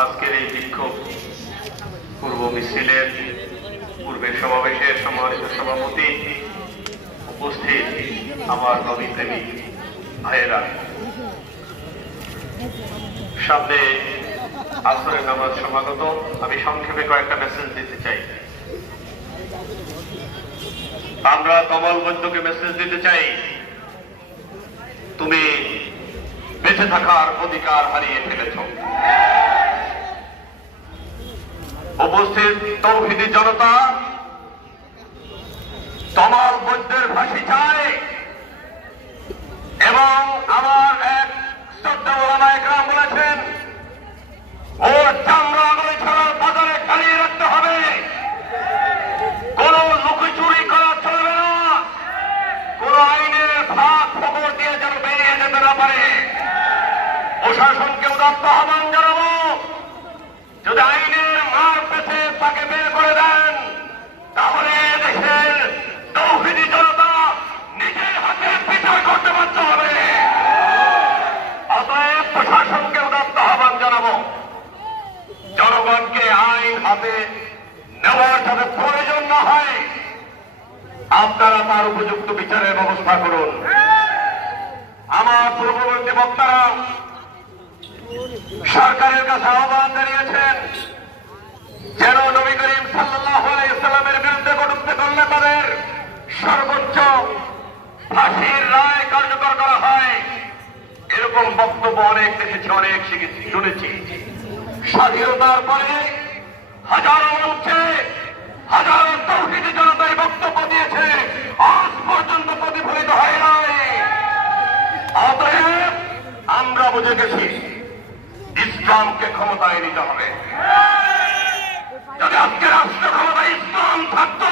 আজকের এই বিক্ষোভ পূর্ব মিছিলের পূর্বের সমাবেশের সম্মানিত সভাপতি, উপস্থিত আমার নবীপ্রেমী ভাইয়েরা, সামনে আসরের নামাজ সমাগত। আমি সংক্ষেপে কয়েকটা মেসেজ দিতে চাই। আমরা কমল বৈদ্যকে মেসেজ দিতে চাই, তুমি বেঁচে থাকার অধিকার হারিয়ে ফেলেছ। উপস্থিত তৌহিদি জনতা, কমল বৈদ্যের ফাঁসি চায় এবং আমার এক শ্রদ্ধা ওলামা একরাম বলেছেন, ওর চামড়া আগুনে ছাড়ার বাজারে চালিয়ে রাখতে হবে। কোন লুকোচুরি করা চলবে না, কোন আইনের ফাঁক ফোকর দিয়ে যেন বেরিয়ে যেতে না পারে। প্রশাসনকে উদাত্ত আহ্বান জানাবো, যদি আইনের মার পেছে তাকে বের করে দেন, তাহলে দেশের তৌহিদি জনতা নিজের হাতে বিচার করতে বাধ্য হবে। অতএব প্রশাসনকে উদাত্ত আহ্বান জানাবো, জনগণকে আইন হাতে নেওয়ার যাতে প্রয়োজন না হয়, আপনারা তার উপযুক্ত বিচারের ব্যবস্থা করুন। আমার পূর্ববর্তী বক্তারা সরকারের কাছে আহ্বান জানিয়েছেন, যেন নবী করিম সাল্লাল্লাহু আলাইহি ওয়াসাল্লামের বিরুদ্ধে কটূক্তি করলে তাদের সর্বোচ্চ ফাঁসির রায় কার্যকর করা হয়। এরকম বক্তব্য অনেক দেখেছি, অনেক শিখেছি, শুনেছি। স্বাধীনতার পরে হাজারো মঞ্চে হাজারো তৌহিদি জনতার বক্তব্য দিয়েছে, আজ পর্যন্ত প্রতিফলিত হয় নাই। অতএব আমরা বুঝে গেছি, ইসলামকে ক্ষমতায় নিতে হবে। যদি আজকে রাষ্ট্র ক্ষমতায় ইসলাম থাকত,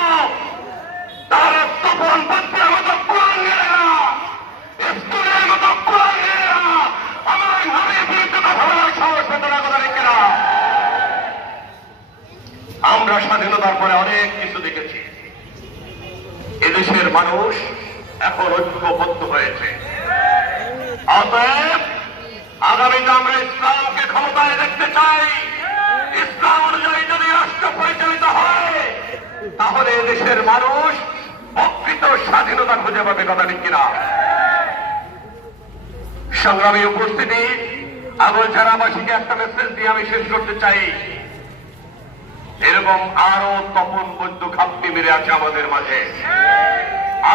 তাহলে তখন বন্ধের মতো কোরআনেরা, স্কুলের মতো কোরআনেরা আমার নামে বিরুদ্ধে কথা বলার সাহস পেত না। কথা দেখে না, আমরা স্বাধীনতার পরে অনেক কিছু দেখেছি। এদেশের মানুষ এখন ঐক্যবদ্ধ হয়েছে। অতএব আগামীতে আমরা ইসলামকে ক্ষমতায় দেখতে চাই। ইসলাম অনুযায়ী যদি রাষ্ট্র পরিচালিত হয়, তাহলে দেশের মানুষ প্রকৃত স্বাধীনতা খুঁজে পাবে। কথা ঠিক কিনা? সংগ্রামী উপস্থিতি, আগরছাড়াবাসীকে একটা মেসেজ দিয়ে আমি শেষ করতে চাই। এরকম আরো তপন বৈদ্য খাপ্পি মেরে আছে আমাদের মাঝে।